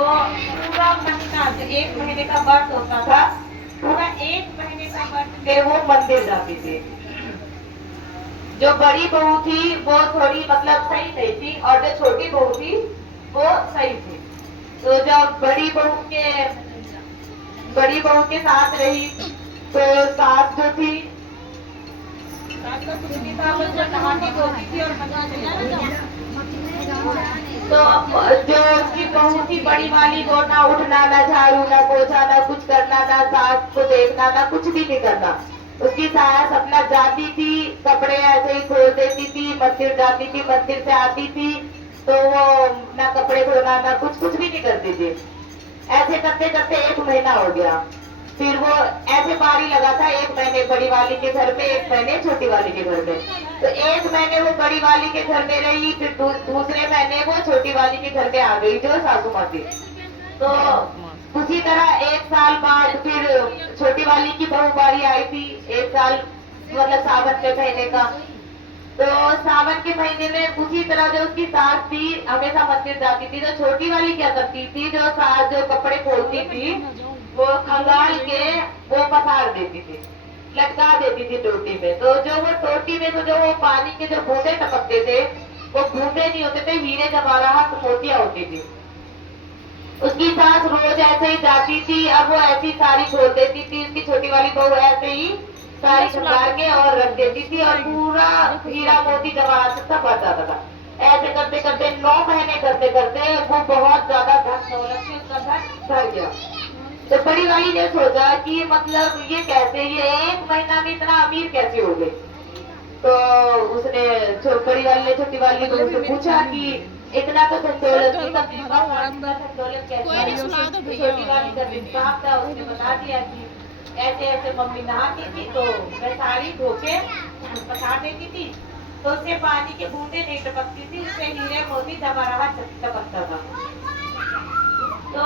तो पूरा महीना जो 1 महीने का व्रत होता था, पूरा 1 महीने का व्रत में वो मंदिर जाती थी। जो बड़ी बहू थी वो थोड़ी मतलब सही नहीं थी, और जो छोटी बहू थी वो सही थी। तो जब बड़ी बहू के साथ रही, तो सास जो थी, सास का कुछ नहीं था, बस नहाती धोती थी और तो जो उसकी बहू थी बड़ी वाली, वो ना उठना, ना झाड़ू, ना पोछा, ना कुछ करना, ना सास को देखना, ना कुछ भी नहीं करना। उसकी सास अपना जाती थी, कपड़े ऐसे ही खोल देती थी, मंदिर जाती थी, मंदिर से आती थी, तो वो ना कपड़े धोना, ना कुछ कुछ भी नहीं करती थी। ऐसे करते करते 1 महीना हो गया। फिर वो ऐसे बारी लगा था, 1 महीने बड़ी वाली के घर में, 1 महीने छोटी वाली के घर में। तो 1 महीने वो बड़ी वाली के घर में रही, फिर दूसरे महीने वो छोटी वाली के घर में आ गई, जो सासू माँ थी। तो उसी तरह 1 साल बाद फिर छोटी वाली की बहू बारी आई थी, 1 साल मतलब सावन के महीने का। तो सावन के महीने में उसी तरह जो उसकी सास थी हमेशा मंदिर जाती थी, तो छोटी वाली क्या करती थी, जो सास जो कपड़े खोलती थी वो खंगाल के वो पसार देती थी, लटका देती थी टोटी में। तो जो वो टोटी में तो जो वो पानी के जो बूंदे टपकते थे, वो बूंदे नहीं होते थे, हीरे जवाहरात मोतियां होती थी। उसकी सास रोज ऐसे ही जाती थी, अब वो ऐसी साड़ी खोल देती थी, उसकी छोटी वाली बहू ऐसे ही साड़ी खंगाल के और रख देती थी, और पूरा हीरा मोती जवाहरात सब भर जाता था। ऐसे करते करते 9 महीने करते करते वो बहुत ज्यादा धन दौलत से उसका घर भर गया। तो बड़ी वाली ने सोचा कि मतलब ये कैसे, ये 1 महीना में इतना अमीर कैसे हो गई। तो उसने बड़ी वाली ने छोटी वाली को उससे पूछा कि इतना तो धन दौलत नहीं, धन दौलत कैसे आई? तो छोटी वाली का इंसाफ था, उसने बता दिया कि ऐसे ऐसे मम्मी नहाती थी, तो मैं साड़ी धो के पका देती थी, तो उससे पानी के बूंदे नहीं टपकती थी, उससे हीरे मोती जवाहरात टपकता था। तो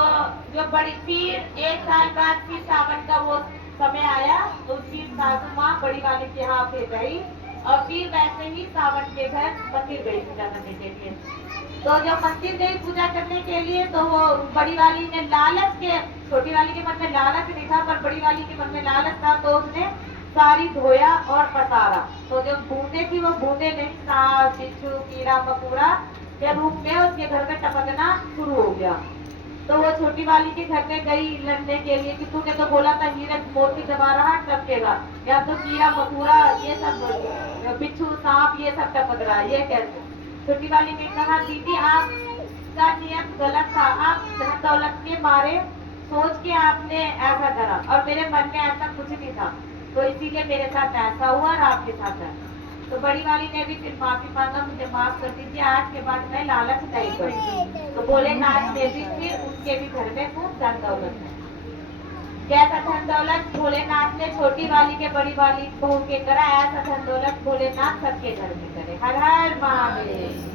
जो बड़ी फिर 1 साल बाद फिर सावन का वो समय आया, तो उसकी सासू माँ बड़ी वाली के यहाँ पे गई, और फिर वैसे ही सावन के घर मंदिर गई पूजा करने के लिए। तो जब मंदिर गई पूजा करने के लिए, तो वो बड़ी वाली ने लालच के, छोटी वाली के मन में लालच नहीं था, पर बड़ी वाली के मन में लालच था, तो उसने सारी धोया और पसारा। तो जो बूंदे थी वो बूंदे नहीं, सांप बिच्छू कीड़ा मकोड़ा के रूप में उसके घर में टपकना शुरू हो गया। तो वो छोटी वाली के घर में गई लड़ने के लिए कि तूने तो बोला था हीरे मोती जवाहरात टपकेगा, या तो कीड़ा मकोड़ा ये सब बिच्छू सांप ये सब टपक रहा है, ये कैसे? छोटी वाली ने कहा दीदी आपका नियत गलत था, आप धन दौलत के मारे सोच के आपने ऐसा करा, और मेरे मन में ऐसा कुछ नहीं था, तो इसीलिए मेरे साथ ऐसा हुआ और आपके साथ ऐसा। तो बड़ी वाली ने भी फिर माफी मांगा, मुझे माफ कर दीजिए, आज के बाद मैं लालच नहीं करूंगी। तो भोलेनाथ ने भी फिर उनके भी घर में खूब धन दौलत है। कैसा धन दौलत भोलेनाथ ने छोटी वाली के बड़ी वाली बहू के करा, ऐसा धन दौलत भोलेनाथ सबके घर में करे। हर हर महादेव।